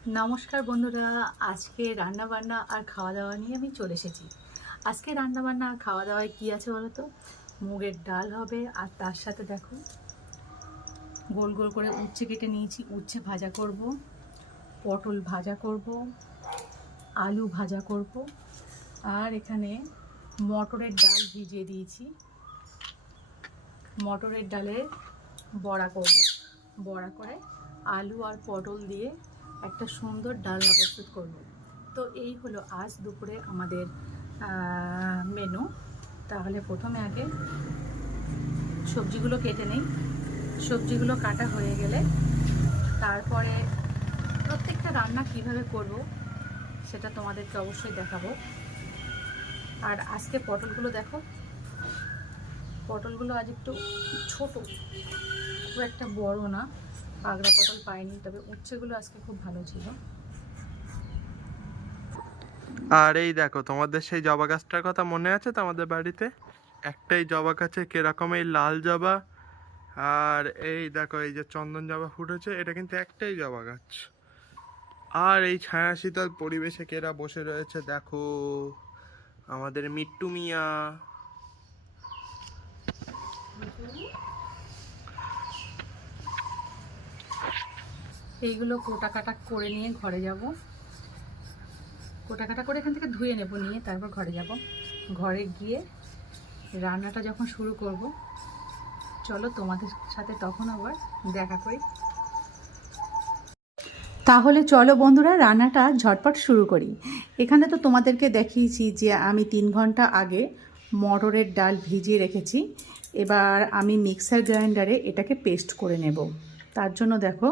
নমস্কার বন্ধুরা, আজকে রান্না বান্না আর খাওয়া দাওয়া নিয়ে আমি চলে এসেছি। আজকে রান্না বান্না আর খাওয়া দাওয়ায় কি আছে বলো তো? মুগের ডাল হবে, আর তার সাথে দেখো গোল গোল করে উচ্ছে কেটে নিয়েছি, উচ্ছে ভাজা করব, পটল ভাজা করব, আলু ভাজা করব, আর এখানে মটরের ডাল ভিজিয়ে দিয়েছি, মটরের ডালের বড়া করব। বড়া করে আলু আর পটল দিয়ে একটা সুন্দর ডালনা প্রস্তুত করব। তো এই হলো আজ দুপুরে আমাদের মেনু। তাহলে প্রথমে আগে সবজিগুলো কেটে নেই। সবজিগুলো কাটা হয়ে গেলে তারপরে প্রত্যেকটা রান্না কিভাবে করব সেটা তোমাদেরকে অবশ্যই দেখাবো। আর আজকে পটলগুলো দেখো, পটলগুলো আজ একটু ছোট, খুব একটা বড় না, পাগড়া পটল পাইনি, তবে উচ্ছেগুলো আজকে খুব ভালো ছিল। আর এই দেখো, তোমাদের সেই জবা গাছটার কথা মনে আছে তো? আমাদের বাড়িতে একটাই জবা গাছে কিরকম এই লাল জবা, আর এই দেখো এই যে চন্দন জবা ফুটেছে, এটা কিন্তু একটাই জবা গাছ। আর এই ছায়া শীতল পরিবেশে কেরা বসে রয়েছে দেখো, আমাদের মিট্টু মিয়া। এইগুলো কোটা কাটা করে নিয়ে ঘরে যাব, কোটা কাটা করে এখান থেকে ধুয়ে নেব, নিয়ে তারপর ঘরে যাব। ঘরে গিয়ে রান্নাটা যখন শুরু করব, চলো তোমাদের সাথে তখন আবার দেখা করি। তাহলে চলো বন্ধুরা, রান্নাটা ঝটপট শুরু করি। এখানে তো তোমাদেরকে দেখিয়েছি যে আমি 3 ঘন্টা আগে মটরের ডাল ভিজিয়ে রেখেছি। এবার আমি মিক্সার গ্রাইন্ডারে এটাকে পেস্ট করে নেব। তার জন্য দেখো,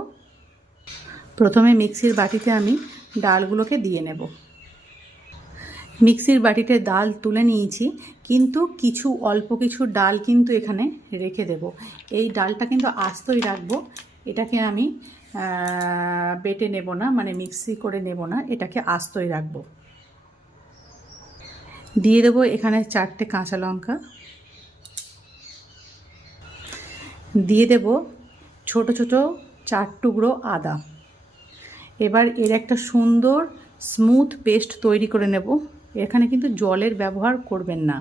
প্রথমে মিক্সির বাটিতে আমি ডালগুলোকে দিয়ে নেব। মিক্সির বাটিতে ডাল তুলে নিয়েছি, কিন্তু অল্প কিছু ডাল কিন্তু এখানে রেখে দেব। এই ডালটা কিন্তু আস্তই রাখবো, এটাকে আমি বেটে নেব না, মানে মিক্সি করে নেব না, এটাকে আস্তই রাখবো। দিয়ে দেবো এখানে 4টে কাঁচা লঙ্কা, দিয়ে দেব ছোট ছোট 4 টুকরো আদা। এবার এর একটা সুন্দর স্মুথ পেস্ট তৈরি করে নেব। এখানে কিন্তু জলের ব্যবহার করবেন না।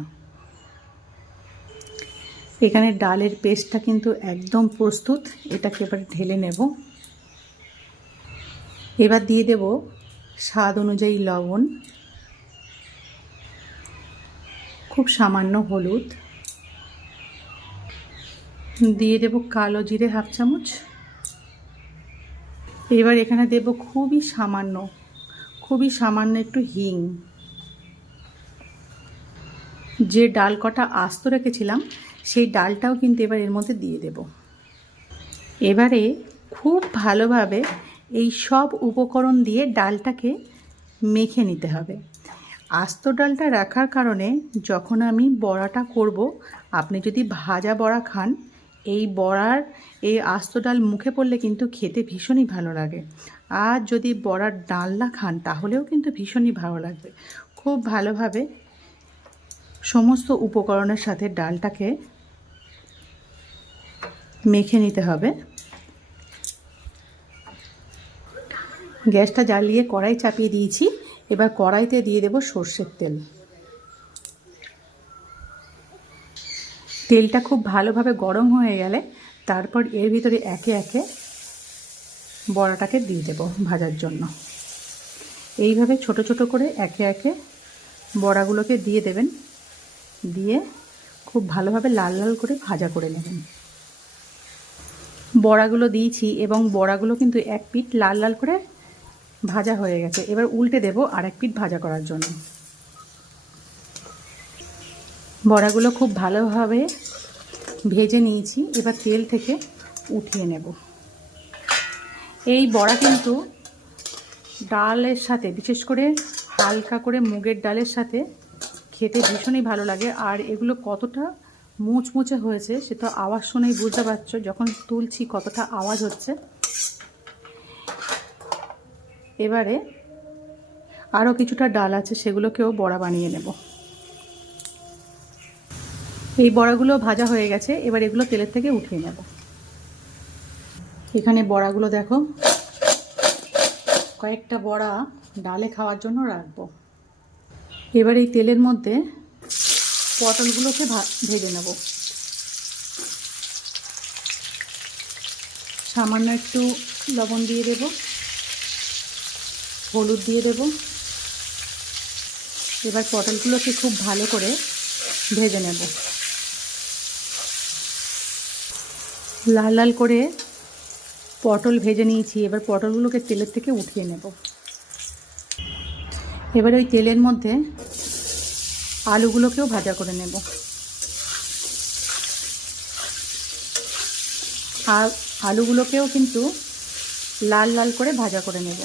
এখানে ডালের পেস্টটা কিন্তু একদম প্রস্তুত, এটাকে এবার ঢেলে নেব। এবার দিয়ে দেব স্বাদ অনুযায়ী লবণ, খুব সামান্য হলুদ, দিয়ে দেব কালো জিরে 1/2 চামচ। এবার এখানে দেব খুবই সামান্য একটু হিং। যে ডাল কটা আস্ত রেখেছিলাম সেই ডালটাও কিন্তু এবার এর মধ্যে দিয়ে দেব। এবারে খুব ভালোভাবে এই সব উপকরণ দিয়ে ডালটাকে মেখে নিতে হবে। আস্ত ডালটা রাখার কারণে যখন আমি বড়াটা করব, আপনি যদি ভাজা বড়া খান, এই আস্ত ডাল মুখে পড়লে কিন্তু খেতে ভীষণই ভালো লাগে। আর যদি বড়ার ডালনা খান তাহলেও কিন্তু ভীষণই ভালো লাগবে। খুব ভালোভাবে সমস্ত উপকরণের সাথে ডালটাকে মেখে নিতে হবে। গ্যাসটা জ্বালিয়ে কড়াই চাপিয়ে দিয়েছি। এবার কড়াইতে দিয়ে দেব সর্ষের তেল। তেলটা খুব ভালোভাবে গরম হয়ে গেলে তারপর এর ভিতরে একে একে বড়াটাকে দিয়ে দেব ভাজার জন্য। এইভাবে ছোট ছোট করে একে একে বড়াগুলোকে দিয়ে দেবেন, দিয়ে খুব ভালোভাবে লাল লাল করে ভাজা করে নেবেন। বড়াগুলো দিয়েছি এবং বড়াগুলো কিন্তু এক পিঠ লাল লাল করে ভাজা হয়ে গেছে। এবার উল্টে দেব আর এক পিঠ ভাজা করার জন্য। বড়াগুলো খুব ভালোভাবে ভেজে নিয়েছি, এবার তেল থেকে উঠিয়ে নেব। এই বড়া কিন্তু ডালের সাথে, বিশেষ করে হালকা করে মুগের ডালের সাথে খেতে ভীষণই ভালো লাগে। আর এগুলো কতটা মুচমুচে হয়েছে সেটা আওয়াজ শুনেই বুঝতে পারছো, যখন তুলছি কতটা আওয়াজ হচ্ছে। এবারে আরও কিছুটা ডাল আছে, সেগুলোকেও বড়া বানিয়ে নেব। এই বড়াগুলো ভাজা হয়ে গেছে, এবার এগুলো তেলের থেকে উঠিয়ে নেব। এখানে বড়াগুলো দেখো কয়েকটা বড়া ডালে খাওয়ার জন্য রাখবো। এবার এই তেলের মধ্যে পটলগুলোকে ভেজে নেব। সামান্য একটু লবণ দিয়ে দেব, হলুদ দিয়ে দেব। এবার পটলগুলোকে খুব ভালো করে ভেজে নেব। লাল লাল করে পটল ভেজে নিয়েছি। এবার পটলগুলোকে তেলের থেকে উঠিয়ে নেব। এবার ওই তেলের মধ্যে আলুগুলোকেও ভাজা করে নেব। আর আলুগুলোকেও কিন্তু লাল লাল করে ভাজা করে নেব।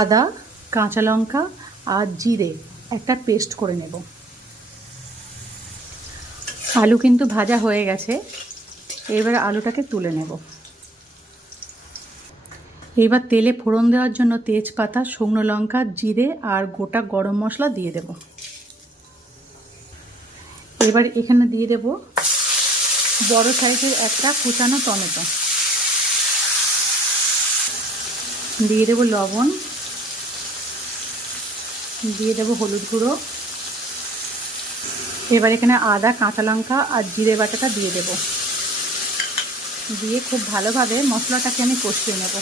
আদা, কাঁচা লঙ্কা আর জিরে একটা পেস্ট করে নেব। আলু কিন্তু ভাজা হয়ে গেছে। এবার আলুটাকে তুলে নেব। এবার তেলে ফোড়ন দেওয়ার জন্য তেজপাতা, শুকনো লঙ্কা, জিরে আর গোটা গরম মশলা দিয়ে দেব। এবার এখানে দিয়ে দেব বড় সাইজের একটা কুচানো টমেটো, দিয়ে দেব লবণ, দিয়ে দেব হলুদ গুঁড়ো। এবার এখানে আদা, কাঁচা লঙ্কা আর জিরে বাটাটা দিয়ে দেব। দিয়ে খুব ভালোভাবে মশলাটাকে আমি কষিয়ে নেব।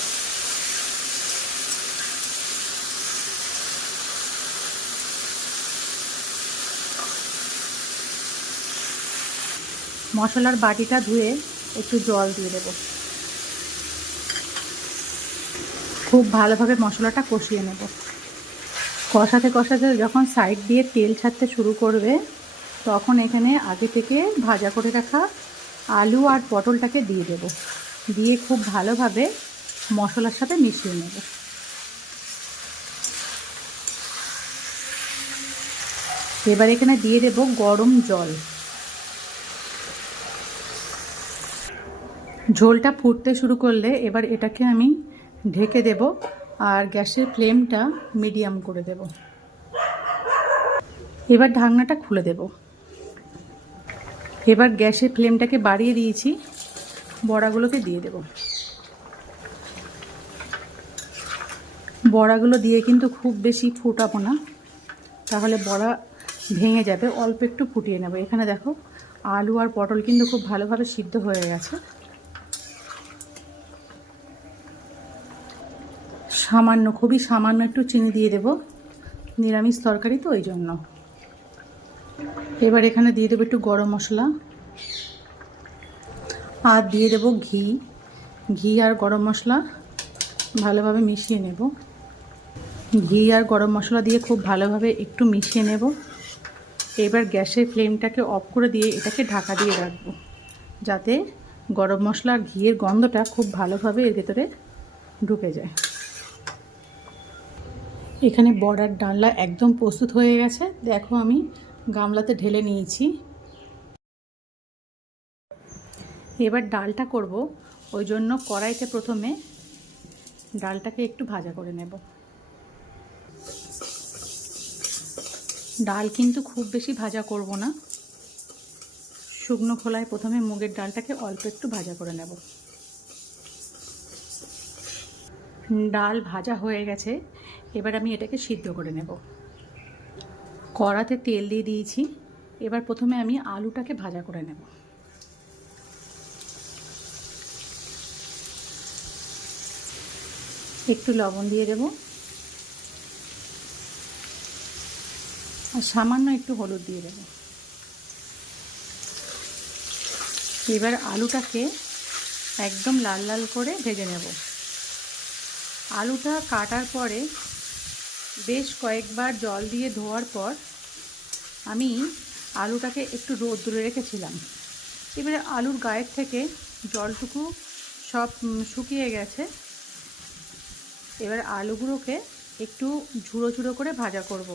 মশলার বাটিটা ধুয়ে একটু জল দিয়ে দেব। খুব ভালোভাবে মশলাটা কষিয়ে নেব। কষাতে কষাতে যখন সাইড দিয়ে তেল ছাড়তে শুরু করবে, তখন এখানে আগে থেকে ভাজা করে রাখা আলু আর পটলটাকে দিয়ে দেব। দিয়ে খুব ভালোভাবে মশলার সাথে মিশিয়ে নেব। এবার এখানে দিয়ে দেব গরম জল। ঝোলটা ফুটতে শুরু করলে এবার এটাকে আমি ঢেকে দেব আর গ্যাসের ফ্লেমটা মিডিয়াম করে দেব। এবার ঢাকনাটা খুলে দেব। এবার গ্যাসের ফ্লেমটাকে বাড়িয়ে দিয়েছি। বড়াগুলোকে দিয়ে দেব। বড়াগুলো দিয়ে কিন্তু খুব বেশি ফুটাবো না, তাহলে বড়া ভেঙে যাবে। অল্প একটু ফুটিয়ে নেব। এখানে দেখো আলু আর পটল কিন্তু খুব ভালোভাবে সিদ্ধ হয়ে গেছে। সামান্য, খুবই সামান্য একটু চিনি দিয়ে দেব, নিরামিষ তরকারি তো ওই জন্য। এবার এখানে দিয়ে দেবো একটু গরম মশলা আর দিয়ে দেব ঘি। ঘি আর গরম মশলা ভালোভাবে মিশিয়ে নেব। ঘি আর গরম মশলা দিয়ে খুব ভালোভাবে একটু মিশিয়ে নেব। এবার গ্যাসের ফ্লেমটাকে অফ করে দিয়ে এটাকে ঢাকা দিয়ে রাখবো, যাতে গরম মশলা আর ঘিয়ের গন্ধটা খুব ভালোভাবে এর ভেতরে ঢুকে যায়। এখানে বড়ার ডালনা একদম প্রস্তুত হয়ে গেছে। দেখো আমি গামলাতে ঢেলে নিয়েছি। এবার ডালটা করব, ওই জন্য কড়াইতে প্রথমে ডালটাকে একটু ভাজা করে নেব। ডাল কিন্তু খুব বেশি ভাজা করব না। শুকনো খোলায় প্রথমে মুগের ডালটাকে অল্প একটু ভাজা করে নেব। ডাল ভাজা হয়ে গেছে। এবার আমি এটাকে সিদ্ধ করে নেব। কড়াতে তেল দিয়ে দিয়েছি। এবার প্রথমে আমি আলুটাকে ভাজা করে নেব। একটু লবণ দিয়ে দেব আর সামান্য একটু হলুদ দিয়ে দেব। এবার আলুটাকে একদম লাল লাল করে ভেজে নেব। আলুটা কাটার পরে বেশ কয়েকবার জল দিয়ে ধোয়ার পর আমি আলুটাকে একটু রোদ্দুরে রেখেছিলাম। এবারে আলুর গায়ের থেকে জলটুকু সব শুকিয়ে গেছে। এবার আলুগুলোকে একটু ঝুড়ো ঝুড়ো করে ভাজা করব।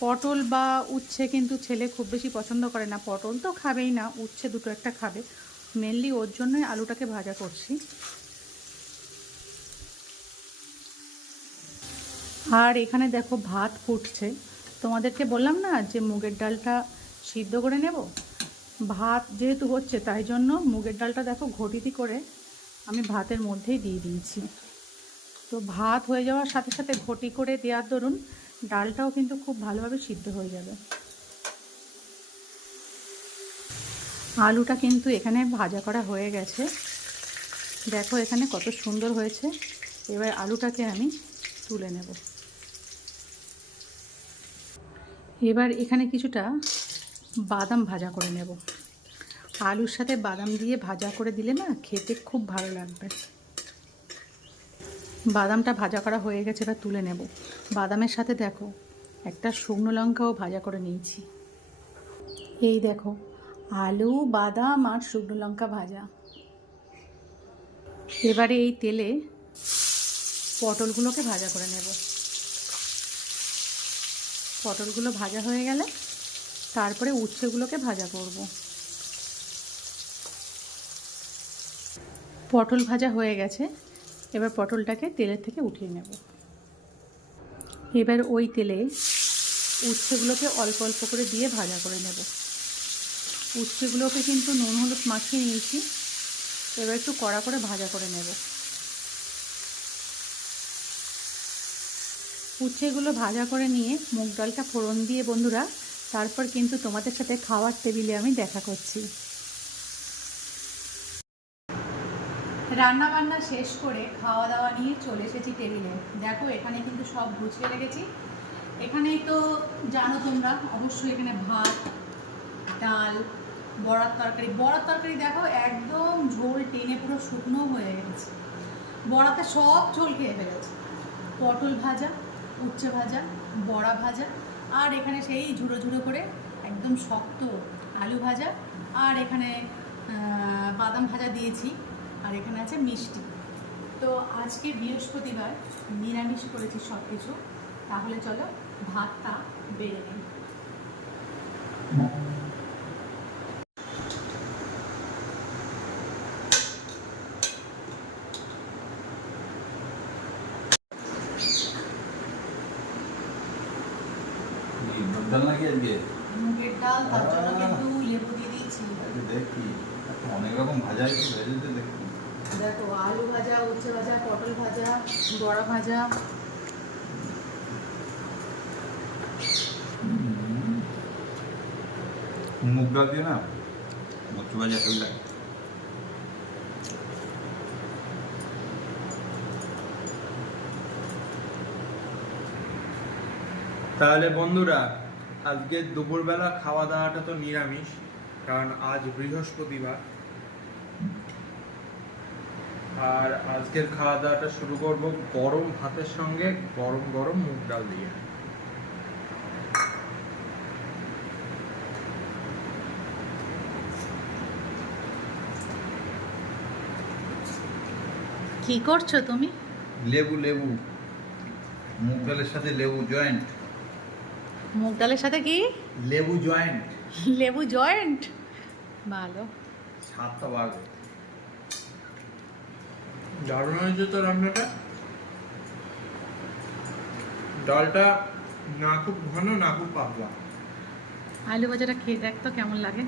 পটল বা উচ্ছে কিন্তু ছেলে খুব বেশি পছন্দ করে না। পটল তো খাবেই না, উচ্ছে দুটো একটা খাবে। মেনলি ওর জন্যই আলুটাকে ভাজা করছি। আর এখানে দেখো ভাত ফুটছে। তোমাদেরকে বললাম না যে মুগের ডালটা সিদ্ধ করে নেব। ভাত যেহেতু হচ্ছে তাই জন্য মুগের ডালটা দেখো ঘটিতে করে আমি ভাতের মধ্যেই দিয়ে দিয়েছি। তো ভাত হয়ে যাওয়ার সাথে সাথে ঘটি করে দেওয়ার দরুন ডালটাও কিন্তু খুব ভালোভাবে সিদ্ধ হয়ে যাবে। আলুটা কিন্তু এখানে ভাজা করা হয়ে গেছে, দেখো এখানে কত সুন্দর হয়েছে। এবার আলুটাকে আমি তুলে নেব। এবার এখানে কিছুটা বাদাম ভাজা করে নেব। আলুর সাথে বাদাম দিয়ে ভাজা করে দিলে না খেতে খুব ভালো লাগবে। বাদামটা ভাজা করা হয়ে গেছে, এবার তুলে নেব। বাদামের সাথে দেখো একটা শুকনো লঙ্কাও ভাজা করে নিয়েছি। এই দেখো আলু, বাদাম আর শুকনো লঙ্কা ভাজা। এবারে এই তেলে পটলগুলোকে ভাজা করে নেব। পটলগুলো ভাজা হয়ে গেলে তারপরে উচ্ছেগুলোকে ভাজা করব। পটল ভাজা হয়ে গেছে, এবার পটলটাকে তেলের থেকে উঠিয়ে নেব। এবার ওই তেলে উচ্ছেগুলোকে অল্প অল্প করে দিয়ে ভাজা করে নেব। উচ্ছেগুলোকে কিন্তু নুন হলুদ মাখিয়ে নিয়েছি, এবার একটু কড়া করে ভাজা করে নেব। উচ্ছেগুলো ভাজা করে নিয়ে মুগ ডালটা ফোড়ন দিয়ে বন্ধুরা তারপর কিন্তু তোমাদের সাথে খাওয়ার টেবিলে আমি দেখা করছি। রান্না বান্না শেষ করে খাওয়া দাওয়া নিয়ে চলে এসেছি টেবিলে। দেখো এখানে কিন্তু সব গুছিয়ে রেখেছি। এখানেই তো জানো তোমরা অবশ্যই, এখানে ভাত, ডাল, বড়ার তরকারি দেখো একদম ঝোল টেনে পুরো শুকনো হয়ে গেছে। বড়াতে সব ঝোল খেয়ে ফেলেছে। পটল ভাজা, উচ্ছে ভাজা, বড়া ভাজা, আর এখানে সেই ঝুড়ো ঝুড়ো করে একদম শক্ত আলু ভাজা, আর এখানে বাদাম ভাজা দিয়েছি, আর এখানে আছে মিষ্টি। তো আজকে বৃহস্পতিবার নিরামিষ করেছি সব কিছু। তাহলে চলো ভাতটা বেড়ে নিই। ডাল নাকি আজকে? মুগের ডাল, তার জন্য কিন্তু লেবু দিয়ে দিয়েছি। দেখি অনেক রকম ভাজা আছে, ভেজেতে দেখি। দেখো আলু ভাজা, উচ্ছে ভাজা, পটল ভাজা, বড়া ভাজা। মুগ ডাল দিয়ে না উচ্ছে ভাজা হয়ে লাগে। তাহলে বন্ধুরা আজকে দুপুরবেলা খাওয়া দাওয়াটা তো নিরামিষ, কারণ আজ বৃহস্পতিবার। আর আজকের খাওয়া দাওয়াটা শুরু করব গরম ভাতের সঙ্গে গরম গরম মুগ ডাল দিয়ে। কি করছো তুমি? লেবু লেবু মুগ ডালের সাথে লেবু জয়েন্ট। মুগ ডালের সাথে কি? লেবু জয়েন্ট। লেবু জয়েন্ট, ভালো। স্বাদটা বাড়বে। দারুণ হয়েছে তো রান্নাটা। ডালটা না খুব ঘন না খুব পাতলা। আলু ভাজাটা খেয়ে দেখ তো কেমন লাগে।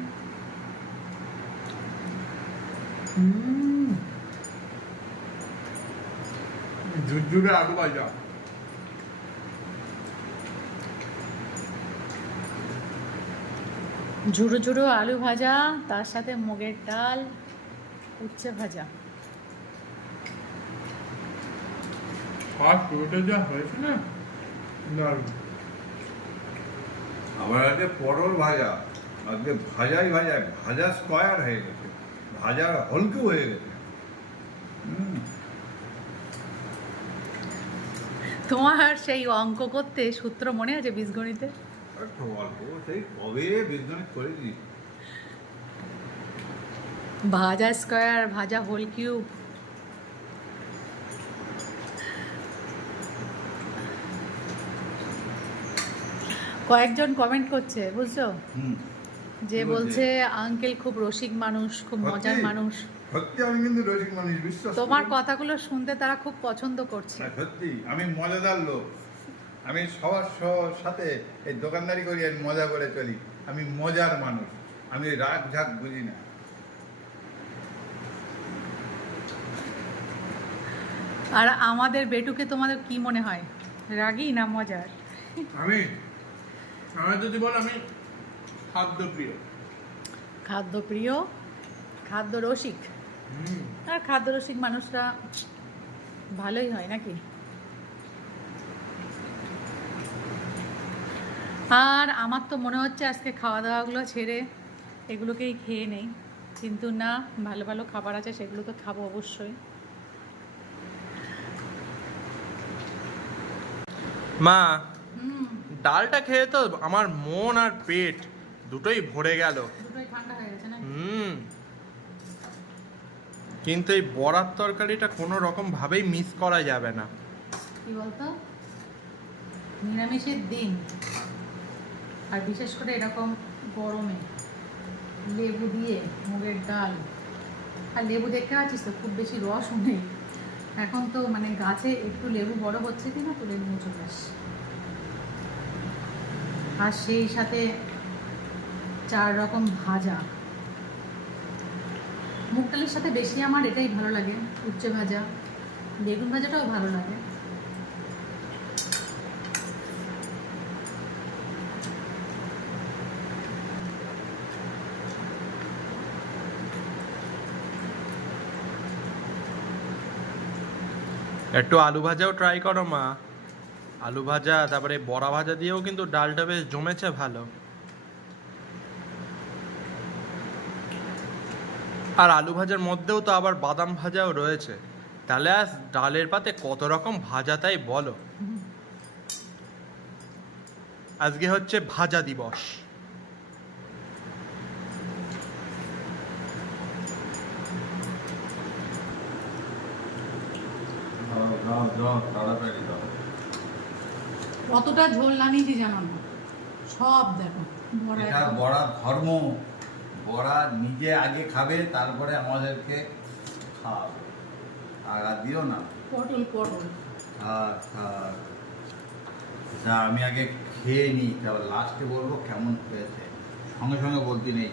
ঝুরঝুরে আলু ভাজা। ঝুড়ো ঝুড়ো আলু ভাজা, তার সাথে মুগের ডাল, উচ্ছে ভাজা। আর শুরুটা যা হয়েছে না দারুণ। আবার আজকে পটল ভাজা, আজকে ভাজাই ভাজা, ভাজা স্কোয়ার হয়ে গেছে, ভাজা হলকু হয়ে গেছে। তোমার সেই অঙ্ক করতে সূত্র মনে আছে বীজগণিতে? অল্প সেই কবে বিজ্ঞানিক করেছি। ভাজা স্কয়ার, ভাজা হোল কিউব। কয়েকজন কমেন্ট করছে বুঝছো, যে কি বলছে? বলছে আঙ্কেল খুব রসিক মানুষ, খুব মজার সত্যি? মানুষ। সত্যি আমি কিন্তু রসিক মানুষ, বিশ্বাস তোমার করুন। কথাগুলো শুনতে তারা খুব পছন্দ করছে। না, সত্যি আমি মজাদার লোক। আমি সবার সাথে এই দোকানদারি করি, আমি মজা করে চলি। আমি মজার মানুষ, আমি রাগ ঝাক বুঝি না। আর আমাদের বেটুকে তোমাদের কি মনে হয়, রাগী না মজার? আমি আমার যদি বল, আমি খাদ্যপ্রিয়। খাদ্যপ্রিয়, খাদ্যরসিক। আর খাদ্যরসিক মানুষরা ভালোই হয় নাকি? আর আমার তো মনে হচ্ছে আজকে খাওয়া দাওয়াগুলো ছেড়ে এগুলোকেই খেয়ে নেই, কিন্তু না, ভালো ভালো খাবার আছে, সেগুলো তো খাবো অবশ্যই। মা, ডালটা খেয়ে তো আমার মন আর পেট দুটোই ভরে গেল। দুটোই ঠান্ডা হয়ে গেছে না? কিন্তু এই বড়ার তরকারিটা কোনো রকম ভাবেই মিস করা যাবে না। কি বলতো, নিরামিষের দিন আর বিশেষ করে এরকম গরমে লেবু দিয়ে মুগের ডাল, আর লেবু দেখতে পাচ্ছিস তো খুব বেশি রসও নেই এখন তো, মানে গাছে একটু লেবু বড় হচ্ছে কি না, তুলে নিয়ে চলে আসি। আর সেই সাথে 4 রকম ভাজা। মুগ ডালের সাথে বেশি আমার এটাই ভালো লাগে, উচ্ছে ভাজা, বেগুন ভাজাটাও ভালো লাগে। একটু আলু ভাজাও ট্রাই করো মা। আলু ভাজা, তারপরে বড়া ভাজা দিয়েও কিন্তু ডালটা বেশ জমেছে ভালো। আর আলু ভাজার মধ্যেও তো আবার বাদাম ভাজাও রয়েছে, তাহলে আজ ডালের পাতে কত রকম ভাজা তাই বলো। আজকে হচ্ছে ভাজা দিবস। তাড়াতাড়ি দাও। কতটা ঝোল নামিয়েছি জানো না, সব দেখো বড়া এটা একদম। বড়া ধর্ম, বড়া নিজে আগে খাবে, তারপরে আমাদেরকে খাওয়াবে। আর দিও না। পটল পটল থাক থাক। আচ্ছা, আমি আগে খেয়ে নিই, তারপর লাস্টে বলবো কেমন হয়েছে। সঙ্গে সঙ্গে বলতে নেই।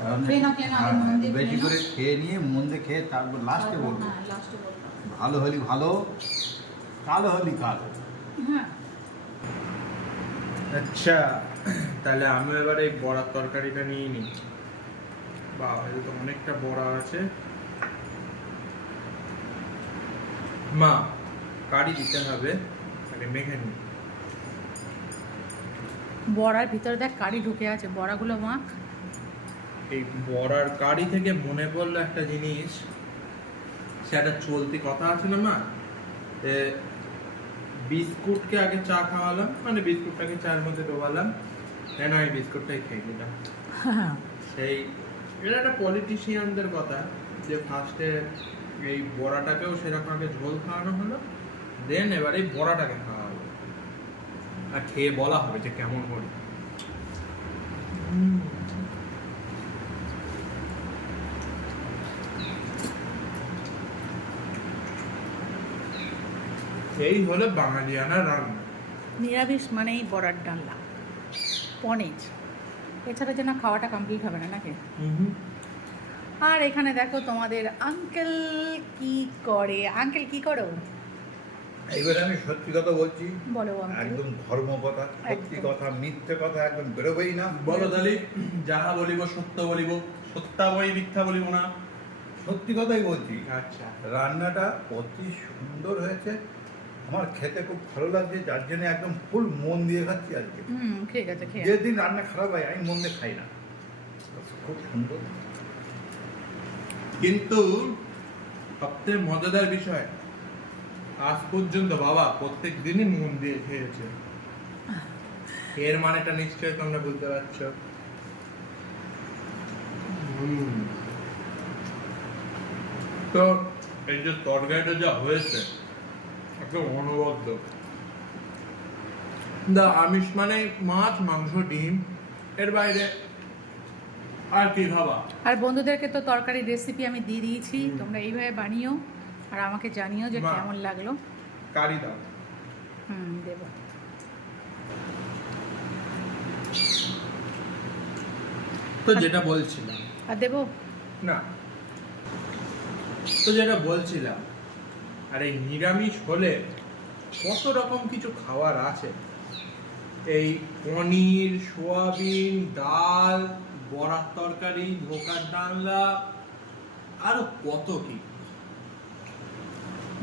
কারণ খেয়ে নাও, খেয়ে নাও, আগে মন দিয়ে বেশি খেয়ে নাও। করে খেয়ে নিয়ে মন দিয়ে খেয়ে তারপর লাস্টে বলবো। হ্যাঁ, লাস্টে বলবো। ভালো হলি ভালো, কালো হলি কালো। হ্যাঁ, আচ্ছা, তাহলে আমি এবার এই বড়ার তরকারিটা নিয়ে নিই। বাবা, এটা তো অনেকটা বড়া আছে। মা, কারি দিতে হবে, আগে মেখে নিই। বড়ার ভিতরে দেখ কারি ঢুকে আছে, বড়াগুলো মাখ। এই বড়ার কারি থেকে মনে পড়লো একটা জিনিস, সে একটা চলতি কথা আছে না মা, বিস্কুটকে আগে চা খাওয়ালাম, মানে বিস্কুটটাকে চায়ের মধ্যে ডোবালাম, আমি বিস্কুটটাই খেয়ে নিলাম। সেই এটা একটা পলিটিশিয়ানদের কথা, যে ফার্স্টে এই বড়াটাকেও সেরকম আগে ঝোল খাওয়ানো হলো, দেন এবার এই বড়াটাকে খাওয়া হলো, আর খেয়ে বলা হবে যে কেমন করে। এই হলো বাঙালিয়ানা রান্না। নিরামিষ মানেই বড়ার ডালনা, পনির, এছাড়া যেন খাওয়াটা কমপ্লিট হবে না নাকি? আর এখানে দেখো তোমাদের আঙ্কেল কি করে। আঙ্কেল কি করো? এবারে আমি সত্যি কথা বলছি, বলো আঙ্কেল। একদম ধর্ম কথা, সত্যি একদম। কথা, মিথ্যে কথা একদম বেরোবেই না। বলো দালি, যাহা বলিব সত্য বলিব, সত্যা বলি মিথ্যা বলিব না। সত্যি কথাই বলছি। আচ্ছা, রান্নাটা অতি সুন্দর হয়েছে, আমার খেতে খুব ভালো লাগছে, যার জন্য একদম ফুল মন দিয়ে খাচ্ছি আজকে। ঠিক আছে, খেয়ে যেদিন রান্না খারাপ হয় আমি মন দিয়ে খাই না। খুব সুন্দর। কিন্তু সবথেকে মজাদার বিষয়, আজ পর্যন্ত বাবা প্রত্যেক দিনই মন দিয়ে খেয়েছে। এর মানেটা নিশ্চয়ই তোমরা বুঝতে পারছো। তো এই যে তরকারিটা যা হয়েছে একদম অনবদ্য। আমিষ মানে মাছ, মাংস, ডিম, এর বাইরে আর কি খাবা। আর বন্ধুদেরকে তো তরকারির রেসিপি আমি দিয়ে দিয়েছি, তোমরা এইভাবে বানিও আর আমাকে জানিও যে মা। কেমন লাগলো। কারি দাও। দেবো। তো যেটা বলছিলাম, আর দেবো না, তো যেটা বলছিলাম, আর এই নিরামিষ হলে কত রকম কিছু খাবার আছে, এই পনির, সোয়াবিন, ডাল, বড়ার তরকারি, ধোকার ডালনা, আরো কত কি।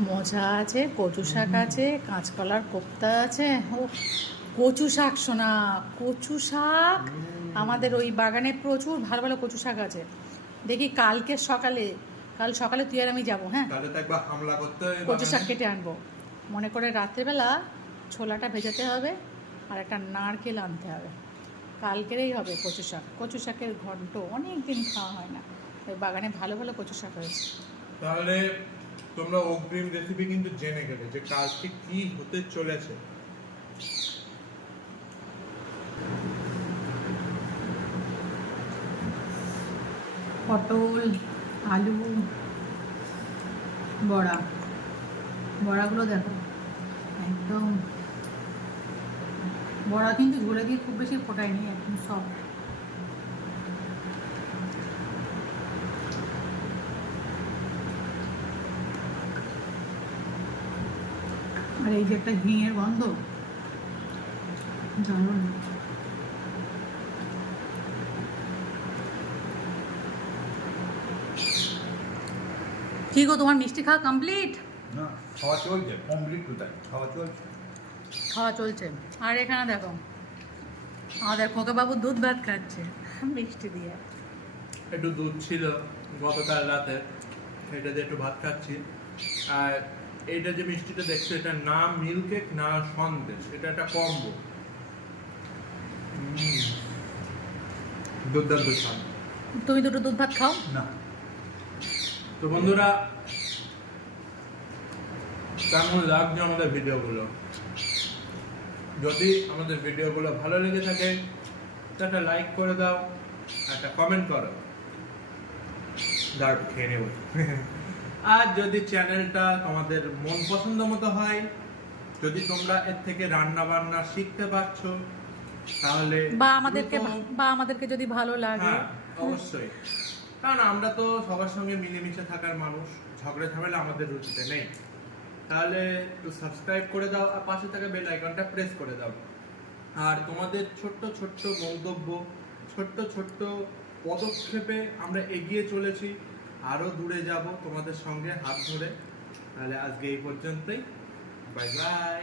মজা আছে, কচু শাক আছে, কাঁচকলার কোপ্তা আছে। ও কচু শাক শোনা, কচু শাক আমাদের ওই বাগানে প্রচুর ভালো ভালো কচু শাক আছে। দেখি কাল সকালে তুই আর আমি যাবো, হ্যাঁ, তাহলে তো একবার হামলা করতে হবে কচু শাক বাগানে। কেটে আনবো। মনে করে রাত্রেবেলা ছোলাটা ভেজাতে হবে আর একটা নারকেল আনতে হবে। কালকেরই হবে কচু শাকের ঘন্ট, অনেক দিন খাওয়া হয় না। ওই বাগানে ভালো ভালো কচু শাক হয়েছে। তাহলে তোমরা অগ্রিম রেসিপি কিন্তু জেনে গেলে যে কালকে কি হতে চলেছে। পটল, আলু, বড়াগুলো দেখো একদম, বড়া কিন্তু ঝোলে দিয়ে খুব বেশি ফোটায়নি, একদম সফট। আর এই যে একটা হিঙের গন্ধ, দারুণ। কি গো, তোমার মিষ্টি খাওয়া কমপ্লিট? না, খাওয়া চলছে, কমপ্লিট কোথায়, খাওয়া চলছে। খাওয়া চলছে। আর এখানে দেখো আমাদের খোকাবাবু দুধ ভাত খাচ্ছে মিষ্টি দিয়ে। একটু দুধ ছিল গতকাল রাতে, এটা দিয়ে একটু ভাত খাচ্ছি। আর এইটা যে মিষ্টিটা দেখছো, এটা না মিল্ক কেক না সন্দেশ, এটা একটা কম্বো। দুর্দান্ত স্বাদ। তুমি দুটো দুধ ভাত খাও। না, তো বন্ধুরা, কেমন লাগছে আমাদের ভিডিওগুলো? যদি আমাদের ভিডিওগুলো ভালো লেগে থাকে একটা লাইক করে দাও, একটা কমেন্ট করো, দাঁড় খেয়ে নেব। আর যদি চ্যানেলটা তোমাদের মন পছন্দ মতো হয়, যদি তোমরা এর থেকে রান্না বান্না শিখতে পারছো, তাহলে আমাদেরকে যদি ভালো লাগে, হ্যাঁ অবশ্যই। কারণ আমরা তো সবার সঙ্গে মিলেমিশে থাকার মানুষ, ঝগড়া ঝামেলা আমাদের রুচিতে নেই। তাহলে একটু সাবস্ক্রাইব করে দাও আর পাশে থাকা বেল আইকনটা প্রেস করে দাও। আর তোমাদের ছোট্ট ছোট্ট মন্তব্য, ছোট্ট ছোট্ট পদক্ষেপে আমরা এগিয়ে চলেছি, আরো দূরে যাব তোমাদের সঙ্গে হাত ধরে। তাহলে আজকে এই পর্যন্তই, বাই বাই।